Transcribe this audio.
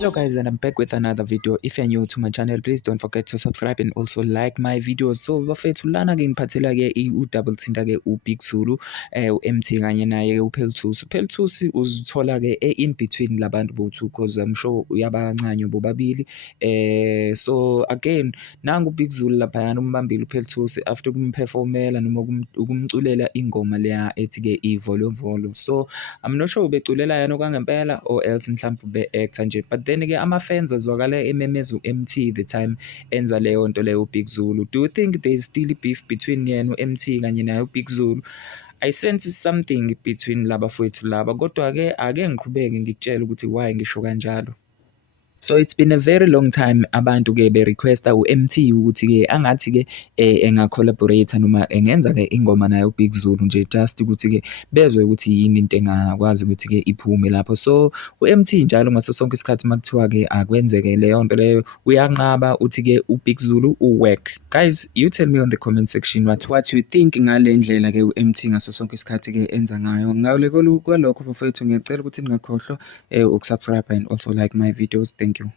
Hello guys, and I'm back with another video. If you're new to my channel, please don't forget to subscribe and also like my videos. So bafethu lana ke ngiphathela ke u-double thinta ke uBig Zulu uMT kanye naye ke uPelthusi. uPelthusi uzithola ke in between labantu both, because I'm sure uyabancanywa bobabili. So again, nangu uBig Zulu lapha umbambile uPelthusi after kumperformela noma ukumculela ingoma leya ethi ke ivolovolo. So I'm not sure ubeculela yana okwangempela or else mhlawumbe ube-actor nje, but then-ke ama-fans azwakale ememeza u-MT the time enza leyo nto leyo uBig Zulu. Do you think there's still beef between yena u-MT kanye naye uBig Zulu? I sense something between laba fowethu laba, kodwa-ke ake ngiqhubeke ngikutshela ukuthi why ngisho kanjalo. So it's been a very long time abantu ke be-requesta u-MT ukuthi ke angathi ke enga-collaborate noma engenza ke ingoma naye uBig Zulu nje, just ukuthi ke bezwe ukuthi yini into engakwazi ukuthi ke iphume lapho. So u-MT njalo ngaso sonke isikhathi makuthiwa ke akwenzeke leyo nto leyo uyanqaba uthi ke uBig Zulu u-work. Guys, you tell me on the comment section what you think ngale ndlela ke u-MT ngaso sonke isikhathi ke enza ngayo. Ngale kwalokho bafethu ngiyacela ukuthi ningakhohlwa ukusubscribe and also like my videos. Thank you.